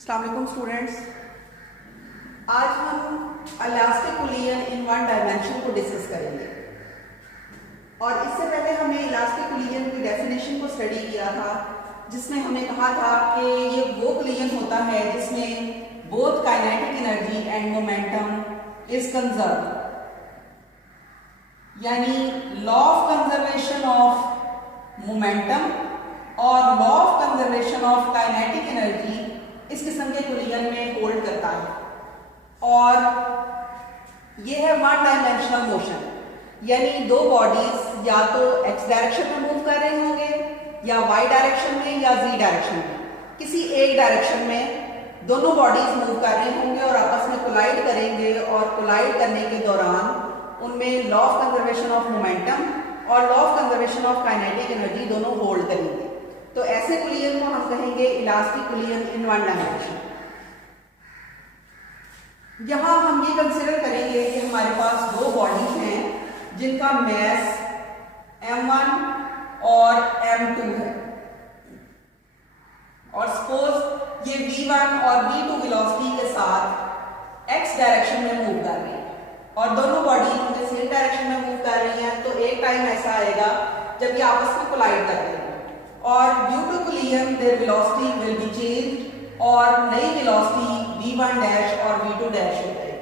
अस्सलाम वालेकुम स्टूडेंट्स। आज हम elastic collision in one dimension को डिस्कस करेंगे और इससे पहले हमने इलास्टिक कुलियन की डेफिनेशन को स्टडी किया था, जिसमें हमने कहा था कि ये वो कुलियन होता है जिसमें both kinetic energy and momentum is conserve, यानी law of conservation of momentum और law of conservation of kinetic energy इस किस्म के कुलियन में होल्ड करता है। और ये है वन डायमेंशनल मोशन, यानी दो बॉडीज या तो एक्स डायरेक्शन में मूव कर रहे होंगे या वाई डायरेक्शन में या जी डायरेक्शन में, किसी एक डायरेक्शन में दोनों बॉडीज मूव कर रहे होंगे और आपस में कोलाइड करेंगे और कोलाइड करने के दौरान उनमें law of conservation of momentum और law of conservation of kinetic energy दोनों होल्ड करेंगे। तो ऐसे कुलियन को हम कहेंगे elastic collision in one dimension. यहां हम ये कंसीडर करेंगे कि हमारे पास दो बॉडीज हैं जिनका मास m1 और m2 है, और सपोज ये v1 और v2 वेलोसिटी के साथ x डायरेक्शन में मूव कर रही है और दोनों बॉडी मुझे सेम डायरेक्शन में मूव कर रही हैं। तो एक टाइम ऐसा आएगा जब ये आपस में कोलाइड करते हैं और due to collision their velocity will be change और नई वेलोसिटी v1 डैश और v2 डैश हो जाएगी।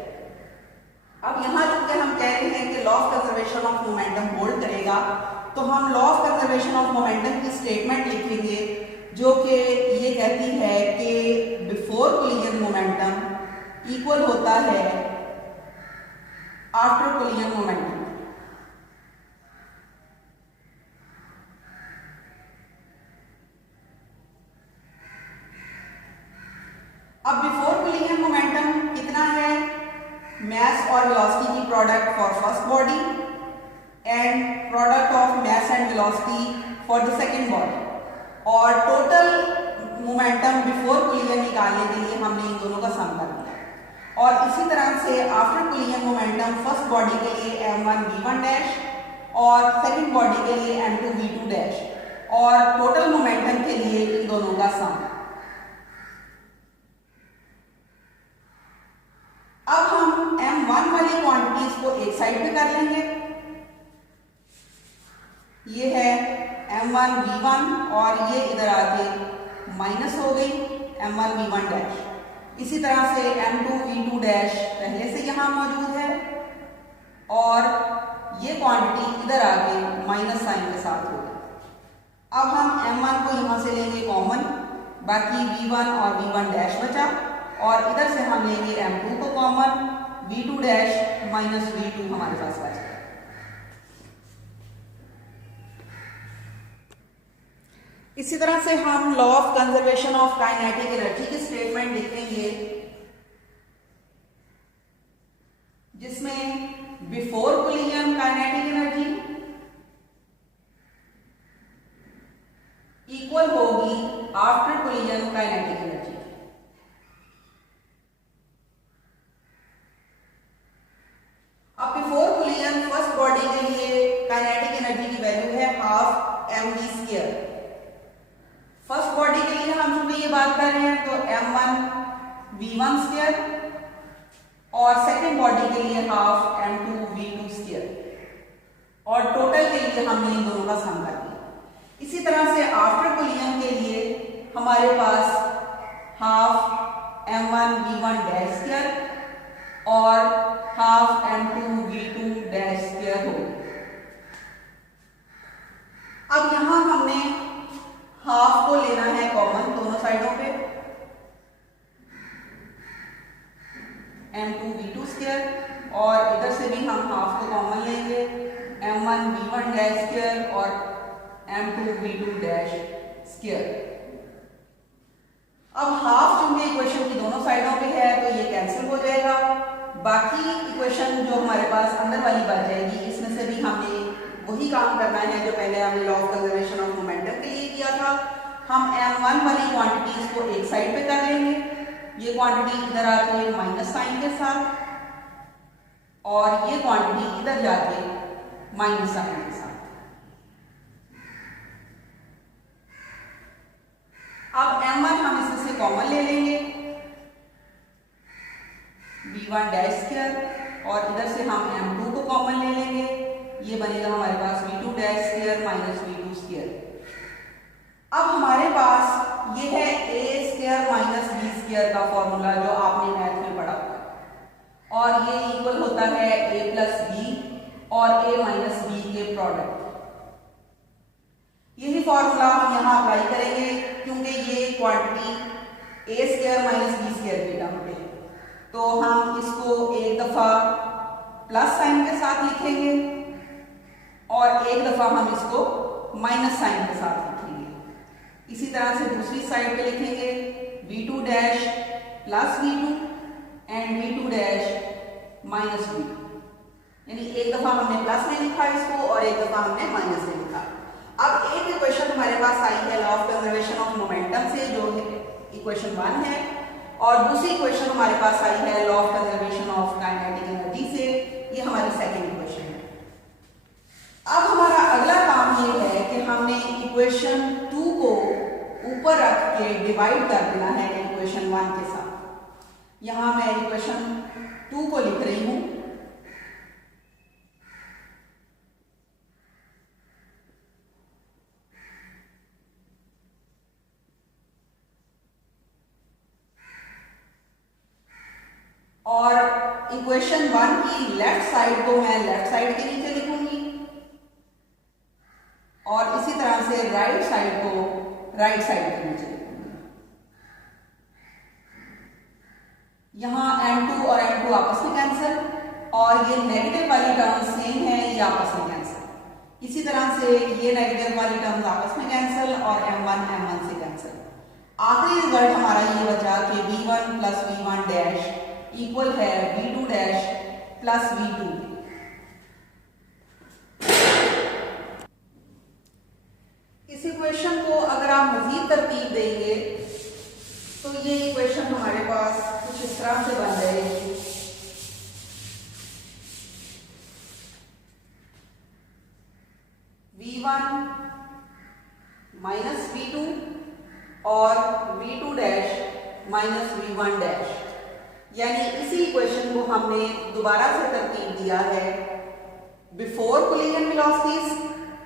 अब यहां चूंकि हम कह रहे हैं कि law of conservation of momentum hold करेगा, तो हम law of conservation of momentum की स्टेटमेंट लिखेंगे जो कि ये कहती है कि बिफोर कोलिजन मोमेंटम इक्वल होता है आफ्टर कोलिजन मोमेंटम। अब बिफोर कोलिजन मोमेंटम कितना है? मास और वेलोसिटी की product for first body and product of mass and velocity for the second body, और टोटल मोमेंटम बिफोर कोलिजन निकालने के लिए हमने इन दोनों का सम कर लिया। और इसी तरह से after collision momentum first body के लिए m1 v1 डैश और सेकंड बॉडी के लिए m2 v2 डैश, और टोटल मोमेंटम के लिए इन दोनों का सम। अब हम m1 वाली क्वांटिटीज को एक साइड पे कर लेंगे। ये है m1 v1 और ये इधर आके माइनस हो गई m1 v1 डैश। इसी तरह से m2 v2 डैश पहले से यहां मौजूद है और ये क्वांटिटी इधर आके माइनस साइन के साथ होगी। अब हम m1 को यहां से लेंगे कॉमन, बाकी v1 और v1 डैश बचा, और इधर से हम लेंगे m2 को common, v2 dash minus v2 हमारे पास बचा। इसी तरह से हम law of conservation of kinetic energy की स्टेटमेंट लिखेंगे, जिसमें before collision kinetic energy equal होगी आफ्टर कोलिजन काइनेटिक एनर्जी। अब बिफोर कोलिजन फर्स्ट बॉडी के लिए काइनेटिक एनर्जी की वैल्यू है half mv square. First body के लिए हम चूंकि ये बात कर रहे हैं तो m1 v1 स्क्वायर और सेकंड बॉडी के लिए हाफ m2 v2 स्क्वायर, और टोटल के लिए हमने इन दोनों का सम कर दिया। इसी तरह से आफ्टर कोलिजन के लिए हमारे पास half m1 v1 dash square और half m2 v2 dash square हो। अब यहां हमने हाफ को लेना है कॉमन दोनों साइडों पे, m2 v2 स्क्वायर, और इधर से भी हम हाफ को कॉमन लेंगे m1 v1 डैश स्क्वायर और m2 v2 डैश स्क्वायर। अब हाफ चूंकि इक्वेशन की दोनों साइडों पे है तो ये कैंसिल हो जाएगा, बाकी इक्वेशन जो हमारे पास अंदर वाली बच जाएगी, इसमें से भी हमने वही काम करना है जो पहले हमने law of conservation of momentum के लिए किया था। हम m1 वाली क्वांटिटीज को एक साइड पे कर लेंगे, ये क्वांटिटी इधर आके माइनस साइन के साथ और ये क्वांटिटी इधर जाके माइनस साइन के साथ। अब m1 हम इसमें से कॉमन ले लेंगे v1 डैश स्क्वायर और इधर से हम m2 को कॉमन ले लेंगे, ये बनेगा हमारे पास v2 dash square minus v2 square. अब हमारे पास ये है a square minus b square का फॉर्मूला जो आपने मैथ में पढ़ा हुआ है और ये इक्वल होता है a प्लस b और a माइनस b के प्रोडक्ट। यही फॉर्मूला हम यहाँ अप्लाई करेंगे क्योंकि ये quantity a square minus b square की टर्म पे, तो हम इसको एक दफा प्लस साइन के साथ लिखेंगे और एक दफा हम इसको माइनस साइन के साथ लिखेंगे। इसी तरह से दूसरी साइड पे लिखेंगे v2 dash plus v2 and v2 dash minus v2, यानी एक दफा हमने प्लस में लिखा इसको और एक दफा हमने माइनस में लिखा। अब एक इक्वेशन हमारे पास आई है law of conservation of momentum से, जो इक्वेशन 1 है, और दूसरी इक्वेशन हमारे पास आई है law of conservation of kinetic energy से, ये हमारी सेकेंड इक्वेशन है। अब हमारा अगला काम ये है कि हमने इक्वेशन 2 को ऊपर रख के डिवाइड कर देना है इक्वेशन 1 के साथ। यहां मैं इक्वेशन 2 को लिख रही हूं, और इक्वेशन 1 की लेफ्ट साइड को मैं लेफ्ट साइड के नीचे लिखूंगी और इसी तरह से राइट साइड को राइट साइड के नीचे लिखूंगी। यहां m2 और m2 आपस में कैंसिल और ये नेगेटिव वाली टर्म सेम है, ये आपस में कैंसिल। इसी तरह से ये नेगेटिव वाली टर्म्स आपस में कैंसिल और m1 m1 से कैंसिल। आखिरी रिजल्ट हमारा ये बचा कि v1 plus v1 dash equal है v2 डैश प्लस v2। इस इक्वेशन को अगर आप मजीद तरतीब देंगे तो ये इक्वेशन हमारे पास कुछ इस तरह से बन जाएगी। v1 माइनस v2 और v2 dash minus v1 dash, यानी इसी इक्वेशन को हमने दोबारा से तरतीब दिया है बिफोर कोलिजन वेलोसिटीज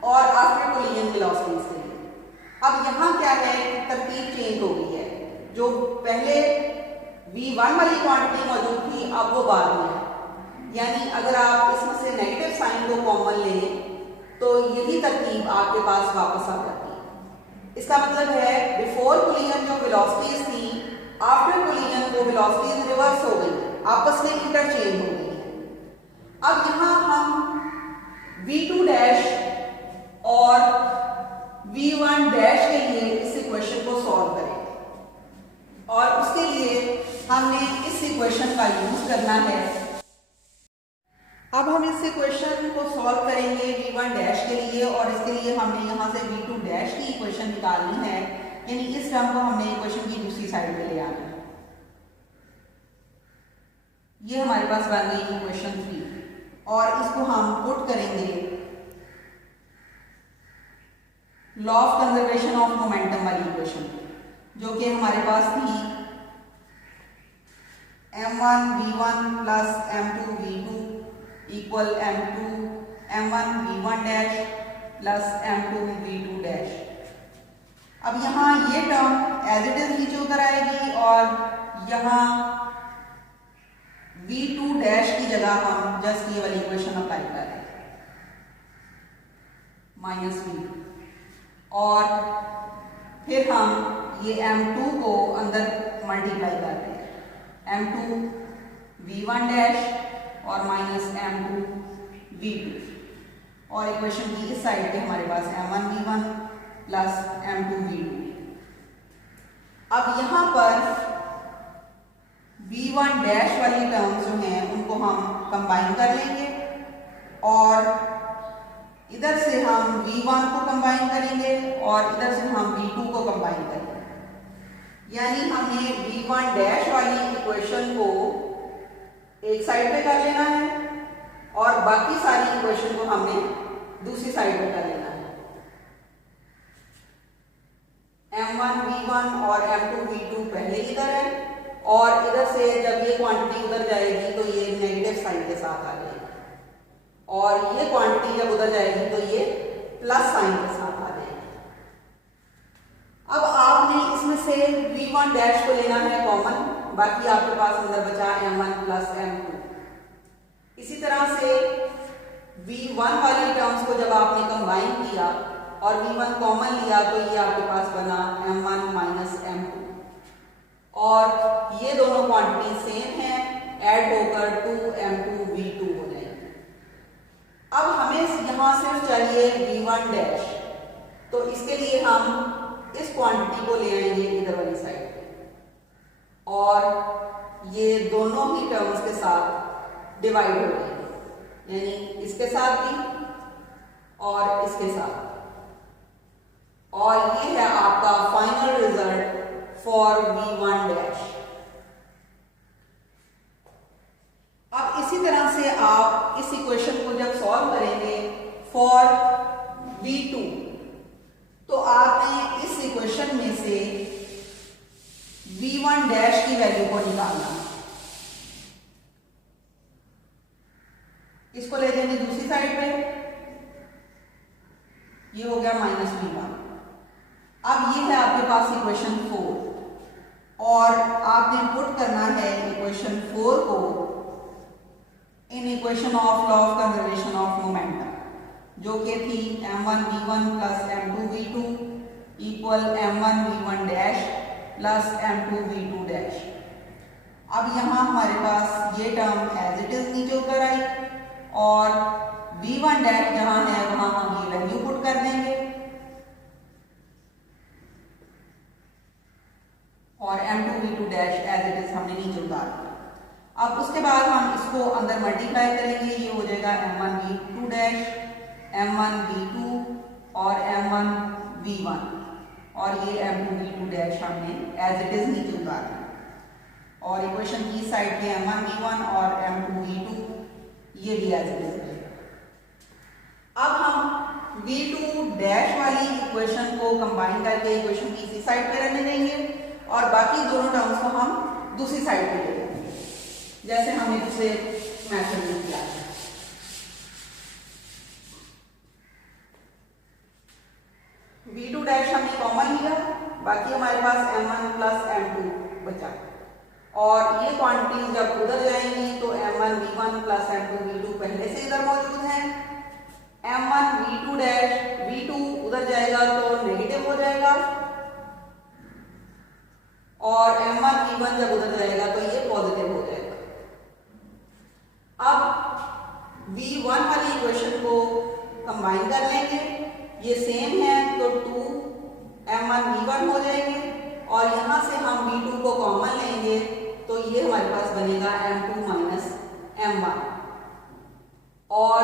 और आफ्टर कोलिजन वेलोसिटीज के लिए। अब यहाँ क्या है, तरतीब चेंज हो गई है, जो पहले v1 वाली क्वांटिटी मौजूद थी अब वो बाद में है, यानी अगर आप इसमें से नेगेटिव साइन को कॉमन लें तो यही तरतीब आपके पास वापस आ जाती है। इसका मतलब है बिफोर कोलिजन जो वेलोसिटीज थी, आफ्टर कोलिजन वो वेलोसिटीज रिवर्स हो गई, आपस में इंटरचेंज हो गई। अब यहां हम v2 डैश और v1 डैश के लिए इस इक्वेशन को सॉल्व करेंगे और उसके लिए हमने इस इक्वेशन का यूज करना है। अब हम इस इक्वेशन को सॉल्व करेंगे v1 डैश के लिए और इसके लिए हमने यहां से v2 डैश की इक्वेशन निकालनी है, यानी इस टर्म को हमने इक्वेशन की दूसरी साइड पे ले आना है। ये हमारे पास बन गई इक्वेशन 3 और इसको हम पुट करेंगे law of conservation of momentum वाली इक्वेशन, जो कि हमारे पास थी m1 v1 plus m2 v2 equal m2 m1 v1 dash plus m2 v2 dash. अब यहाँ ये टर्म एज इट इज नीचे उतर आएगी और यहाँ v2 डैश की जगह हम जस्ट ये वाली इक्वेशन अप्लाई कर रहे हैं माइनस v2, और फिर हम ये m2 को अंदर मल्टीप्लाई कर रहे हैं, m2 v1 डैश और माइनस m2 v2, और इक्वेशन की इस साइड पे हमारे पास m1 v1 plus m2 v2। अब यहां पर v1 डैश वाली टर्म्स जो हैं उनको हम कंबाइन कर लेंगे और इधर से हम v1 को कंबाइन करेंगे और इधर से हम v2 को कंबाइन करेंगे, यानी हमने v1 डैश वाली इक्वेशन को एक साइड पे कर लेना है और बाकी सारी इक्वेशन को हमने दूसरी साइड पे कर लेना है। m1 v1 और m2 v2 पहले इधर है और इधर से जब ये क्वांटिटी उधर जाएगी तो ये नेगेटिव साइन के साथ आ जाएगी, और ये क्वांटिटी जब उधर जाएगी तो ये प्लस साइन के साथ आ जाएगी। अब आपने इसमें से v1 डैश को लेना है कॉमन, बाकी आपके पास अंदर बचा m1 प्लस m2। इसी तरह से v1 वाली टर्म्स को जब आपने कंबाइन किया और v1 कॉमन लिया तो ये आपके पास बना m1 माइनस m2, और ये दोनों क्वांटिटी सेम है, ऐड होकर 2m2 v2 हो जाएगी। अब हमें यहां सिर्फ चाहिए v1 डैश, तो इसके लिए हम इस क्वांटिटी को ले आएंगे इधर वाली साइड पे, और ये दोनों ही टर्म्स के साथ डिवाइड हो जाएंगे, यानी इसके साथ भी और इसके साथ, और ये है आपका final result for v1 dash. अब इसी तरह से आप इस इक्वेशन को जब सॉल्व करेंगे फॉर v2, तो आपने इस इक्वेशन में से v1 डैश की वैल्यू को निकालना है। इसको ले जाएंगे दूसरी साइड पे, ये हो गया माइनस v1। अब ये है आपके पास इक्वेशन 4, और आपने पुट करना है इक्वेशन 4 को in equation of law of conservation of momentum, जो कि थी m1 v1 plus m2 v2 equal m1 v1 dash plus m2 v2 dash. अब यहाँ हमारे पास ये टर्म एज इट इज नीचे उतर आई, और v1 डैश जहां है वहां हम ये वैल्यू पुट कर देंगे, और m2 v2 dash as it is हमने नीचे उतार दिया। अब उसके बाद हम इसको अंदर मल्टीप्लाई करेंगे, ये हो जाएगा m1 v2 dash, m1 v2 और m1 v1, और ये m2 v2 डैश हमने एज इट इज नीचे उतार दिया, और इक्वेशन की साइड पे m1 v1 और m2 v2 ये भी एज इट इज रहेगा। अब हम v2 डैश वाली इक्वेशन को कंबाइन करके इक्वेशन की इसी साइड पे रहने देंगे, और बाकी दोनों टर्म्स को हम दूसरी साइड पे ले लेंगे, जैसे हमने दूसरे मेथड में किया है। v2 डैश हमने कॉमन लिया, बाकी हमारे पास m1 प्लस m2 बचा, और ये क्वांटिटीज जब उधर जाएंगी तो m1 v1 plus m2 v2 पहले से इधर मौजूद है, m1 v2 डैश v2 उधर जाएगा तो नेगेटिव हो जाएगा, और m1 v1 जब उधर जाएगा तो ये पॉजिटिव हो जाएगा। अब v1 वाली इक्वेशन को कंबाइन कर लेंगे, ये सेम है तो 2 m1 v1 हो जाएंगे, और यहां से हम v2 को कॉमन लेंगे तो ये हमारे पास बनेगा m2 माइनस m1, और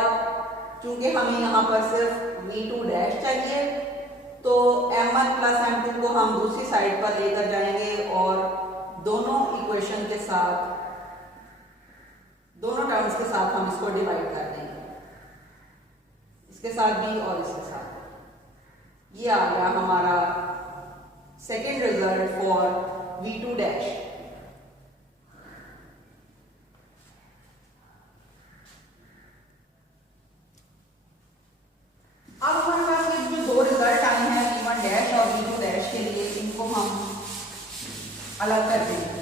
चूंकि हमें यहां पर सिर्फ v2 डैश चाहिए तो m1 प्लस m2 को हम दूसरी साइड पर लेकर जाएंगे, और दोनों इक्वेशन के साथ, दोनों टर्म्स के साथ हम इसको डिवाइड कर देंगे, इसके साथ भी और इसके साथ। ये आ गया हमारा second result for v2 dash. अब हमारे पास ये जो दो रिजल्ट आए हैं v1 डैश और v2 डैश के लिए, इनको हम अलग कर देंगे।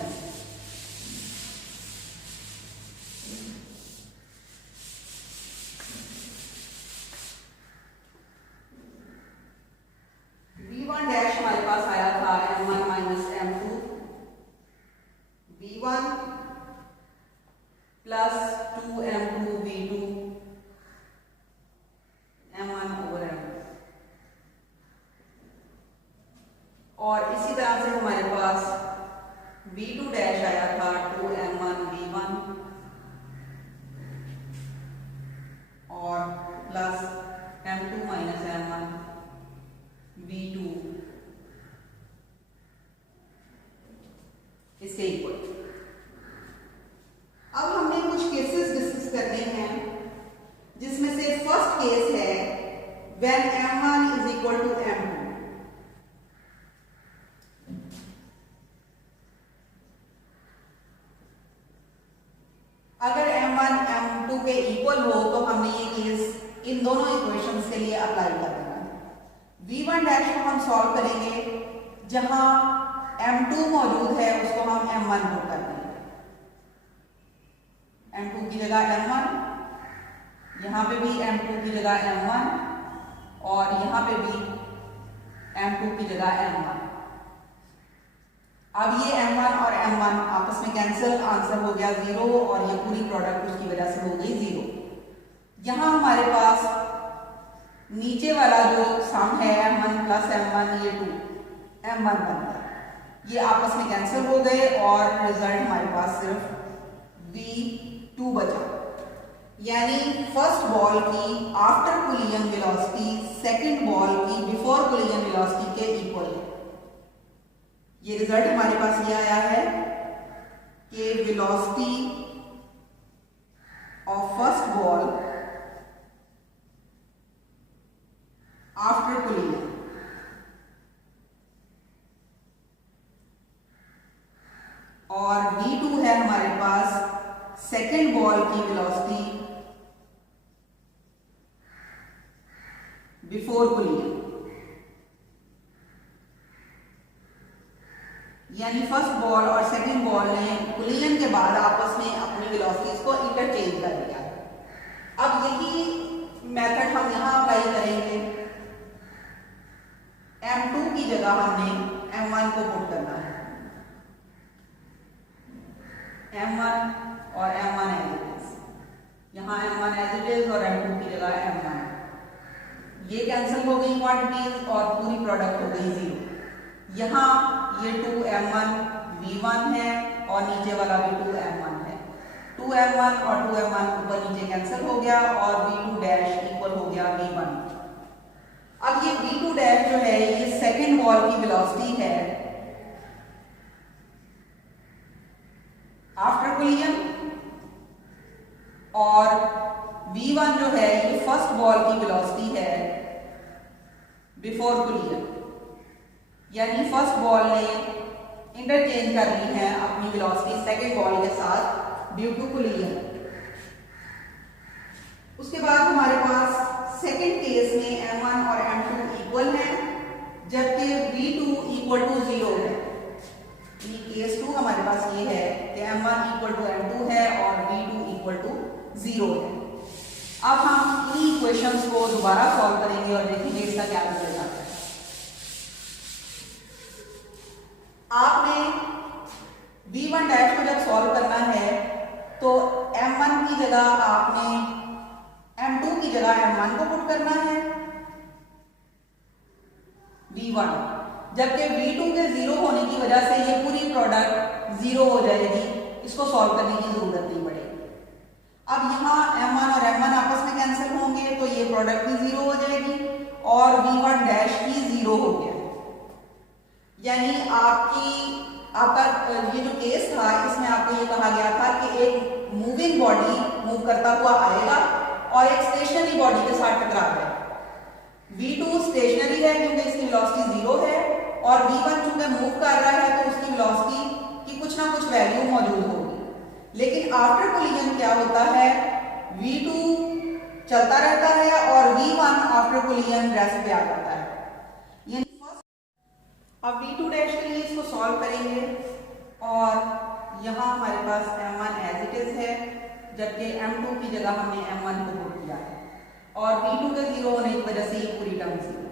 v1 डैश हमारे पास आया था m1 minus m2 v1 plus 2m2 v2 m1 over m2, और इसी तरह से हमारे पास v2 डैश आया था 2m1 v1 और plus m2 minus m1 v2 इसके इक्वल। अब हमने कुछ केसेस डिस्कस करने हैं, जिसमें से फर्स्ट केस है when m1 is equal to m2। इसके लिए अप्लाई कर देना है। v1 डैश को हम सॉल्व करेंगे, जहां m2 मौजूद है उसको हम m1 पुट कर देंगे। m2 की जगह m1, यहां पे भी m2 की जगह m1 और यहां पे भी m2 की जगह m1। अब ये m1 और m1 आपस में कैंसिल, आंसर हो गया 0 और ये पूरी प्रोडक्ट उसकी वजह से हो गई 0। यहां हमारे पास नीचे वाला जो सम है m1 प्लस m1, ये 2 m1 बनता है, ये आपस में कैंसिल हो गए और रिजल्ट हमारे पास सिर्फ v2 बचा। यानी फर्स्ट बॉल की after collision velocity second ball की बिफोर कोलिजन वेलोसिटी के इक्वल है। ये रिजल्ट हमारे पास ये आया है कि velocity of first ball after collision और v2 है हमारे पास सेकेंड बॉल की वेलोसिटी बिफोर कोलिजन। यानी फर्स्ट बॉल और सेकेंड बॉल ने कोलिजन के बाद आपस में अपनी वेलोसिटीज को इंटरचेंज कर दिया। अब यही मेथड हम यहां अप्लाई करेंगे। m2 की जगह हमने m1 को पुट करना है, m1 और m1 एज इट इज, यहां m1 एज इट इज और m2 की जगह m1। ये कैंसिल हो गई क्वांटिटीज और पूरी प्रोडक्ट हो गई 0। यहां ये 2m1 v1 है और नीचे वाला भी 2m1 है। 2m1 और 2m1 ऊपर नीचे कैंसिल हो गया और v2 डैश इक्वल हो गया v1। अब ये v2 डैश जो है ये सेकेंड बॉल की वेलोसिटी है आफ्टर कोलिजन और v1 जो है ये फर्स्ट बॉल की वेलोसिटी है बिफोर कोलिजन। यानी फर्स्ट बॉल ने इंटरचेंज कर ली है अपनी वेलोसिटी सेकेंड बॉल के साथ ड्यू टू कोलिजन। उसके बाद हमारे पास सेकेंड केस में m1 और m2 इक्वल है, जबकि v2 इक्वल टू 0 है। केस 2 हमारे पास ये है कि m1 इक्वल टू m2 है और v2 इक्वल टू 0 है। अब हम इन्हीं इक्वेशंस को दोबारा सॉल्व करेंगे और देखेंगे इसका क्या रिजल्ट आता है। आपने v1 डैश को जब सॉल्व करना है तो m1 की जगह आपने m2 की जगह m1 को पुट करना है v1, जबकि v2 के 0 होने की वजह से ये पूरी प्रोडक्ट 0 हो जाएगी, इसको सॉल्व करने की जरूरत नहीं पड़ेगी। अब यहाँ m1 और m1 आपस में कैंसिल होंगे तो ये प्रोडक्ट भी 0 हो जाएगी और v1 डैश भी 0 हो गया। यानी आपका ये जो केस था इसमें आपको ये कहा गया था कि एक मूविंग बॉडी मूव करता हुआ आएगा और एक स्टेशनरी बॉडी के साथ टकरा गया। v2 स्टेशनरी है क्योंकि इसकी वेलोसिटी 0 है और v1 चूंकि मूव कर रहा है तो उसकी वेलोसिटी की कुछ ना कुछ वैल्यू मौजूद होगी। लेकिन आफ्टर कोलिजन क्या होता है, v2 चलता रहता है और v1 आफ्टर कोलिजन रेस्ट पे आ जाता है। यानी अब v2 डैश के लिए इसको सॉल्व करेंगे और यहां हमारे पास m1 एज इट इज है, जबकि m2 की जगह हमने m1 को पुट किया है और v2 के 0 होने की वजह से ये पूरी टर्म 0।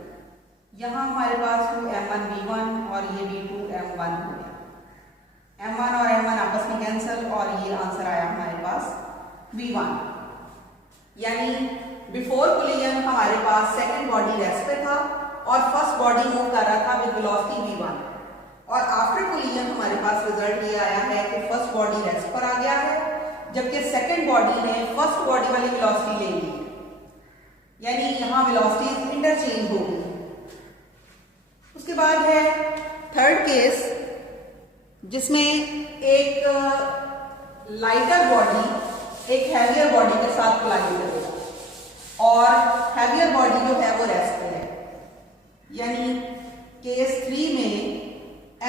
यहां हमारे पास 2m1 v1 और ये v2 m1 हो गया। m1 और m1 आपस में कैंसिल और ये आंसर आया हमारे पास v1। यानी बिफोर कोलिजन हमारे पास सेकंड बॉडी रेस्ट पे था और फर्स्ट बॉडी मूव कर रहा था विद वेलोसिटी v1 और आफ्टर कोलिजन हमारे पास रिजल्ट ये आया है कि फर्स्ट बॉडी रेस्ट पर आ गया है, जबकि सेकंड बॉडी ने फर्स्ट बॉडी वाली वेलोसिटी ले ली। यानी यहां वेलोसिटीज इंटरचेंज हो गई। उसके बाद है थर्ड केस, जिसमें एक लाइटर बॉडी एक हैवियर बॉडी के साथ कोलाइड करेगा और हैवियर बॉडी जो है वो रेस्ट पे है। यानी केस 3 में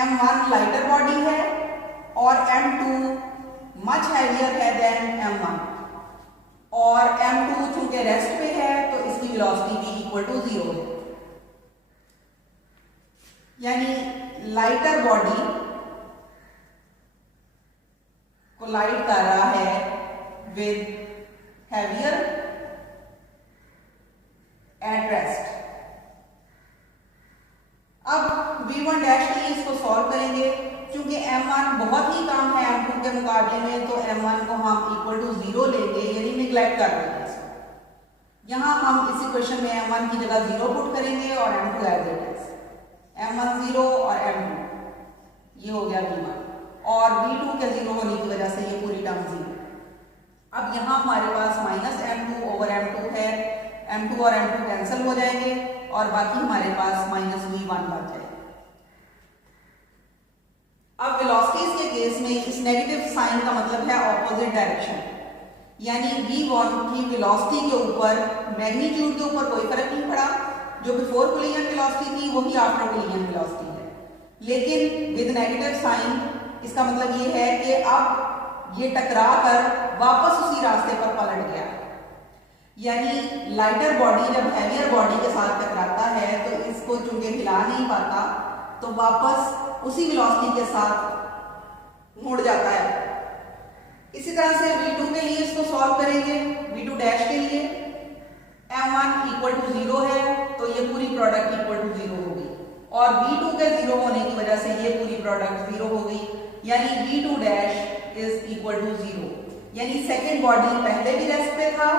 m1 लाइटर बॉडी है और m2 मच हैवियर है देन m1 और m2 चूंकि रेस्ट पे है तो इसकी वेलोसिटी भी इक्वल टू 0 है। यानी लाइटर बॉडी कोलाइड कर रहा है विद हैवियर एट रेस्ट। अब v1 डैश के लिए इसको सॉल्व करेंगे। क्योंकि m1 बहुत ही कम है m2 के मुकाबले में, तो m1 को हम इक्वल टू 0 लेंगे, यानी निगलेक्ट कर देंगे इसको। यहां हम इस इक्वेशन में m1 की जगह 0 पुट करेंगे और m2 as it is. m1 0 और m2 ये हो गया v1 और v2 के 0 होने की वजह से ये पूरी टर्म 0। अब यहां हमारे पास माइनस m2 ओवर m2 है, m2 और m2 कैंसिल हो जाएंगे और बाकी हमारे पास माइनस v1 बच जाएगा। अब वेलोसिटीज के केस में इस नेगेटिव साइन का मतलब है ऑपोजिट डायरेक्शन, यानी v1 की वेलोसिटी के ऊपर मैग्नीट्यूड के ऊपर कोई फर्क नहीं पड़ा। जो बिफोर कोलिजन वेलोसिटी थी वही आफ्टर कोलिजन वेलोसिटी है, लेकिन विद नेगेटिव साइन इसका मतलब ये है कि अब ये टकरा कर वापस उसी रास्ते पर पलट गया। यानी लाइटर बॉडी जब हैवियर बॉडी के साथ टकराता है तो इसको चूंकि हिला नहीं पाता तो वापस उसी वेलोसिटी के साथ मुड़ जाता है। इसी तरह से v2 के लिए इसको सॉल्व करेंगे। v2 डैश के लिए m1 इक्वल टू 0 है तो ये पूरी प्रोडक्ट इक्वल टू 0 हो गई और v2 के 0 होने की वजह से ये पूरी प्रोडक्ट 0 हो गई, यानी v2 dash is equal to 0। यानी सेकेंड बॉडी पहले भी रेस्ट पे था,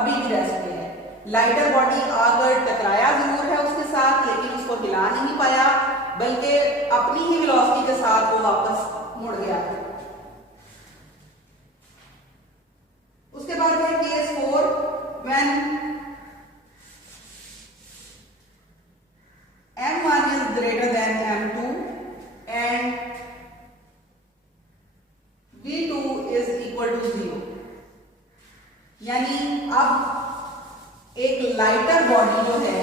अभी भी रेस्ट पे है। लाइटर बॉडी आकर टकराया जरूर है उसके साथ, लेकिन उसको हिला नहीं पाया, बल्कि अपनी ही वेलोसिटी के साथ वो वापस मुड़ गया। उसके बाद है case 4, when m1 is greater than m2 and v2 is equal to 0। यानी अब एक लाइटर बॉडी जो है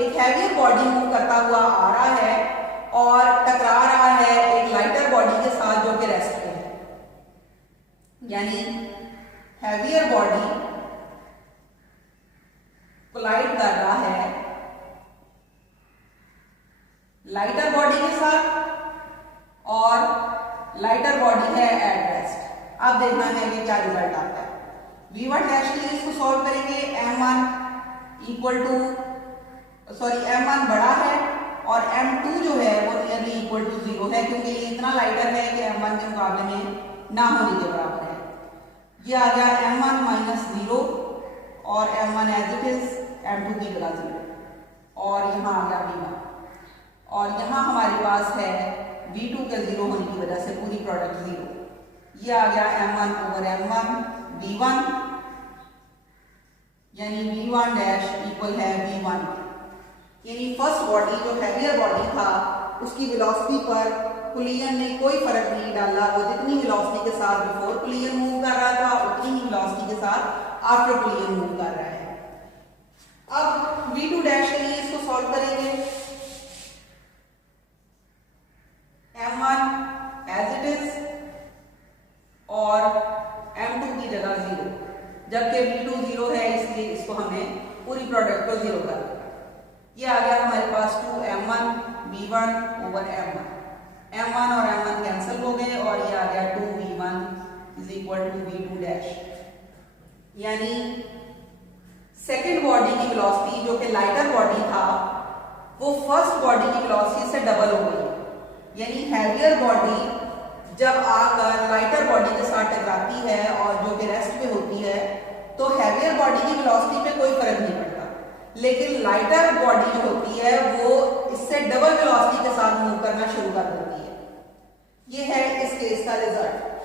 एक हैवियर बॉडी मूव करता हुआ आ रहा है और टकरा रहा है एक लाइटर बॉडी के साथ जो कि रेस्ट पे है। यानी हैवियर बॉडी कोलाइड कर रहा है लाइटर बॉडी के साथ और लाइटर बॉडी है एट रेस्ट। अब देखना है कि क्या रिजल्ट आता है। v1 डैश के लिए इसको सॉल्व करेंगे। m1 इक्वल टू m1 बड़ा है और m2 जो है वो नियरली इक्वल टू 0 है, क्योंकि ये इतना लाइटर है कि m1 के मुकाबले में ना होने के बराबर है। ये आ गया m1 माइनस 0 और m1 as it is m2 की जगह 0 और यहाँ आ गया v1 और यहाँ हमारे पास है v2 के 0 होने की वजह से पूरी प्रोडक्ट 0। ये आ गया m1 ओवर m1 v1, यानी v1 डैश इक्वल है v1। यानी फर्स्ट बॉडी जो हैवियर बॉडी था उसकी वेलोसिटी पर कोलिजन ने कोई फर्क नहीं डाला। वो जितनी वेलोसिटी के साथ बिफोर कोलिजन मूव कर रहा था उतनी ही वेलोसिटी के साथ आफ्टर कोलिजन मूव कर रहा है। अब v2 डैश के लिए इसको सॉल्व करेंगे। m1 एज इट इज और m2 की जगह 0, जबकि v2 0 है इसलिए इसको हमने पूरी प्रोडक्ट को 0 कर दिया। ये आ गया हमारे पास 2m1 v1 ओवर m1 और m1 कैंसिल हो गए और ये आ गया 2v1 is equal to v2 dash. यानी सेकेंड बॉडी की वेलोसिटी जो कि लाइटर बॉडी था वो फर्स्ट बॉडी की वेलोसिटी से डबल हो गई। यानी हैवियर बॉडी जब आकर लाइटर बॉडी के साथ टकराती है और जो कि रेस्ट पे होती है तो हैवियर बॉडी की वेलोसिटी पे कोई फर्क नहीं पड़ता, लेकिन लाइटर बॉडी जो होती है वो इससे डबल वेलोसिटी के साथ मूव करना शुरू कर देती है। ये है इस केस का रिजल्ट।